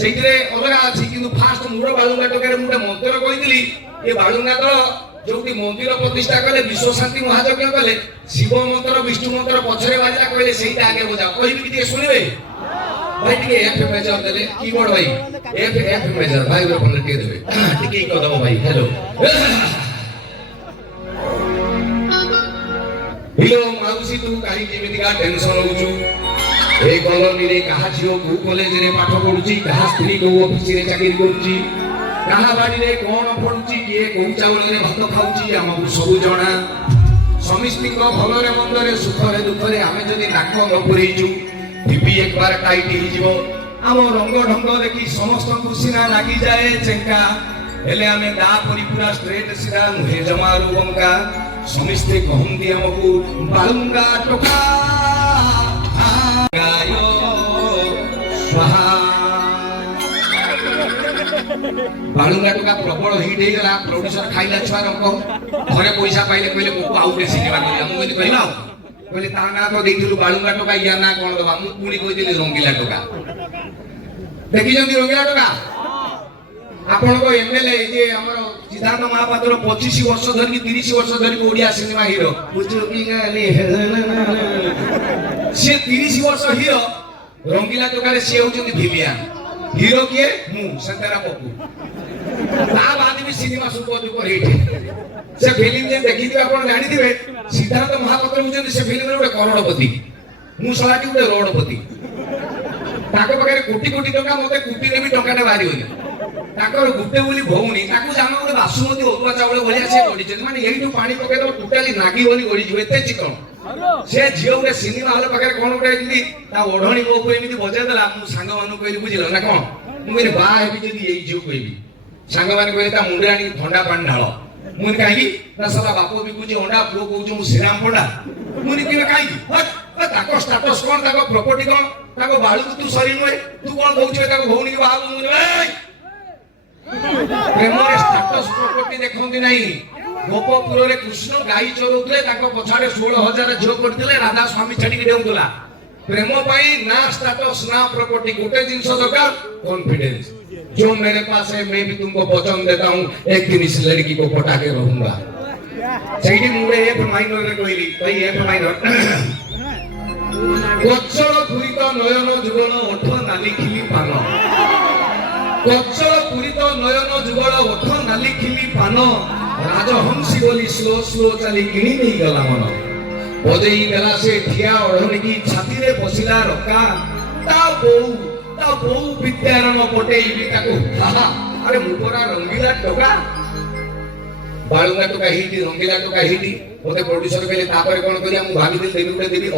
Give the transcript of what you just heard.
ସେଇଥିରେ ଅଲଗା ଅଛି କିନ୍ତୁ ଫାଷ୍ଟ ମୂଳ ବାଳୁଙ୍ଗା ଟୋକାରେ ମୁଁ ଗୋଟେ ମନ୍ତ୍ର କହିଥିଲି ଏ ବାଳୁଙ୍ଗା ଦଳ ଯୋଉଠି ମନ୍ଦିର ପ୍ରତିଷ୍ଠା କଲେ ବିଶ୍ୱ ଶାନ୍ତି ମହାଯଜ୍ଞ କଲେ ଶିବ ମନ୍ତ୍ର ବିଷ୍ଣୁ ମନ୍ତ୍ର ପଛରେ ବାଜିଲା କହିଲେ ସେଇଟା ଆଗେ ବଜାଅ କହିବି ଟିକେ ଶୁଣିବେ ଭାଇ ଟିକେ ଏଫ ମେଜର ଦେଲେ କିବୋର୍ଡ ଭାଇ ଏଫ ମେଜର ଭାଇ ଉପରେ ଟିକେ ଦେବେ ଟିକେ କଦମ ଭାଇ ହ୍ୟାଲୋ ହିଲୋ ମାଉସୀ ତୁ କାହିଁକି ଏମିତିକା ଟେନସନ ହଉଛୁ ଏ କଲୋନୀରେ କାହା ଝିଅ କୋଉ କଲେଜରେ ପାଠ ପଢୁଛି କାହା ସ୍ତ୍ରୀ କୋଉ ଅଫିସରେ ଚାକିରି କରୁଛି କାହା ବାଡିରେ କଣ ପଡୁଛି କିଏ କୋଉ ଚାଉଳରେ ଭାତ ଖାଉଛି ଆମକୁ ସବୁ ଜଣା ସମସ୍ତିଙ୍କ ଭଲରେ ମନ୍ଦରେ ସୁଖରେ ଦୁଃଖରେ ଆମେ ଯଦି ନାକ ନ ପୁରେଇଛୁ ଟିଭି ଏକବାର ଟାଇଟ୍ ହେଇଯିବ ଆମ ରଙ୍ଗ ଢଙ୍ଗ ଦେଖି ସମସ୍ତଙ୍କୁ ସିନା ଲାଗିଯାଏ ଚେଙ୍କା ହେଲେ ଆମେ ଦା ପରି ପୁରା ଷ୍ଟ୍ରେଟ ସିଧା ନୁହେଁ ଜମାରୁ ବଙ୍କା ସମସ୍ତେ କହନ୍ତି ଆମକୁ ବାଳୁଙ୍ଗା ଟୋକା ବାଳୁଙ୍ଗା ଟୋକା ପ୍ରବଳ ହିଟ୍ ହେଇଗଲା ପ୍ରଡ୍ୟୁସର ଖାଇଲା ଛୁଆ ରଙ୍ଗ ଘରେ ପଇସା ପାଇଲେ କହିଲେ ମୁଁ ଆଉ ଗୋଟେ ସିନେମା କରିବା ମୁଁ କହିଲି କହିଲା ଆଉ କହିଲେ ତା ନାଁ ତ ଦେଇଥିଲୁ ବାଳୁଙ୍ଗା ଟୋକା ୟା ନାଁ କଣ ଦବା ମୁଁ ପୁଣି କହିଥିଲି ରଙ୍ଗିଲା ଟୋକା ଦେଖିଛନ୍ତି ରଙ୍ଗିଲା ଟୋକା ଆପଣଙ୍କ ଏମଏଲଏ ଯେ ଆମର ସିଦ୍ଧାର୍ଥ ମହାପାତ୍ର 25 ବର୍ଷ ଧରିକି 30 ବର୍ଷ ଧରିକି ଓଡିଆ ସିନେମା ହିରୋ ସେ 30 ବର୍ଷ ହିରୋ ରଙ୍ଗିଲା ଟୋକାରେ ସିଏ ହଉଛନ୍ତି ଭିଲିଆନ ହିରୋ କିଏ ମୁଁ ସନ୍ତାରା ପପୁ ତା ବାଦ ବି ସିନେମା ସୁପର ଡୁପର ହିଟ୍ ସେ ଫିଲ୍ମ ଯେ ଦେଖିଥିବେ ଆପଣ ଜାଣିଥିବେ ସିଦ୍ଧାର୍ଥ ମହାପାତ୍ର ହଉଛନ୍ତି ସେ ଫିଲ୍ମରେ ଗୋଟେ କରୋଡ଼ପତି ମୁଁ ଶଳାଟି ଗୋଟେ ରୋଡ଼ପତି ତାଙ୍କ ପାଖରେ କୋଟି କୋଟି ଟଙ୍କା ମତେ କୋଟିରେ ବି ଟଙ୍କାଟା ବାହାରିବନି ତାଙ୍କର ଗୋଟେ ବୋଲି ଭଉଣୀ ତାକୁ ଜାଣ ଗୋଟେ ବାସୁମତୀ ଅରୁଆ ଚାଉଳ ଭଳିଆ ସେ ଗଢିଛନ୍ତି ମାନେ ଏଇଠୁ ପାଣି ପକେଇଦବ ଟୋଟାଲି ନାଗିବନି ଗଢିଯିବ ଏତେ ଚିକଣ ସେ ଝିଅ ଗୋଟେ ସିନେମା ହଲ ପାଖରେ କଣ ଗୋଟେ ଏମିତି ତା ଓଢଣୀ ବୋଉକୁ ଏମିତି ବଜେଇ ଦେଲା ମୁଁ ସାଙ୍ଗମାନଙ୍କୁ କହିଲି ବୁଝିଲ ନା କଣ ମୁଁ କହିଲି ବାହା ହେବି ଯଦି ଏଇ ଝିଅ କହିବି ସାଙ୍ଗମାନେ କହିଲେ ତା ମୁଣ୍ଡରେ ଆଣିକି ଥଣ୍ଡା ପାଣି ଢାଳ ମୁଁ କାହିଁକି ନା ସଲା ବାପ ବିକୁଛି ଅଣ୍ଡା ପୁଅ କହୁଛି ମୁଁ ଶ୍ରୀରାମ ପଣ୍ଡା ମୁଁ କହିଲି କାହିଁକି ତାଙ୍କ ଷ୍ଟାଟସ୍ କଣ ତାଙ୍କ ପ୍ରପର୍ଟି କଣ ତାଙ୍କ ବାଳୁକୁ ତୁ ସରି ନୁହେଁ ତୁ କଣ କହୁଛୁ ତାଙ୍କ ଭଉଣୀ ବାହା ପ୍ରେମରେ ଷ୍ଟାଟସ୍ ପ୍ରପର୍ଟି ଦେଖନ୍ତି ନାହିଁ ଗୋପପୁରରେ କୃଷ୍ଣ ଗାଈ ଚରୁଥିଲେ ତାଙ୍କ ପଛଆଡେ 16,000 ଝିଅ କରିଥିଲେ ରାଧା ସ୍ୱାମୀ ଛାଡିକି ଡେଉଁଥିଲା ପ୍ରେମ ପାଇଁ ନା ଷ୍ଟାଟସ୍ ନା ପ୍ରପର୍ଟି ଗୋଟେ ଜିନିଷ ଦରକାର କନଫିଡେନ୍ସ जो मेरे पास है मैं भी तुमको वचन देता हूँ एक दिन इस लड़की को पटा के रहूंगा ସେଇଠି ମୁଁ ଏଫ ମାଇନରରେ କହିଲି ଭାଇ ଏଫ ମାଇନର କଚ୍ଚଳ ପୁରିତ ନୟନ ଯୁଗଳ ଓଠ ନାଲି ଖିଲି ପାନ କଚ୍ଚଳ ପୁରିତ ନୟନ ଯୁଗଳ ଓଠ ନାଲି ଖିଲି ପାନ ରାଜହଂସୀ ବୋଲି ସ୍ଲୋ ସ୍ଲୋ ଚାଲି କିଣି ନେଇଗଲା ମନ ବଜେଇ ଦେଲା ସେ ଠିଆ ଓଢ଼ଣିକି ଛାତିରେ ବସିଲା ରକା ତା ବୋଉ ବିଦ୍ୟାରଣ ପଟେଇବି ତାକୁ ଆରେ ମୁଁ ପରା ରଙ୍ଗିଲା ଟୋକା ବାଳୁଙ୍ଗା ଟୋକା ହେଇଟି ରଙ୍ଗିଲା ଟୋକା ହେଇଟି ମତେ ପ୍ରଡ୍ୟୁସର କହିଲେ ତାପରେ କଣ କରିବା ମୁଁ ଭାବିଥିଲି ଦେବି ଗୋଟେ ଦେବି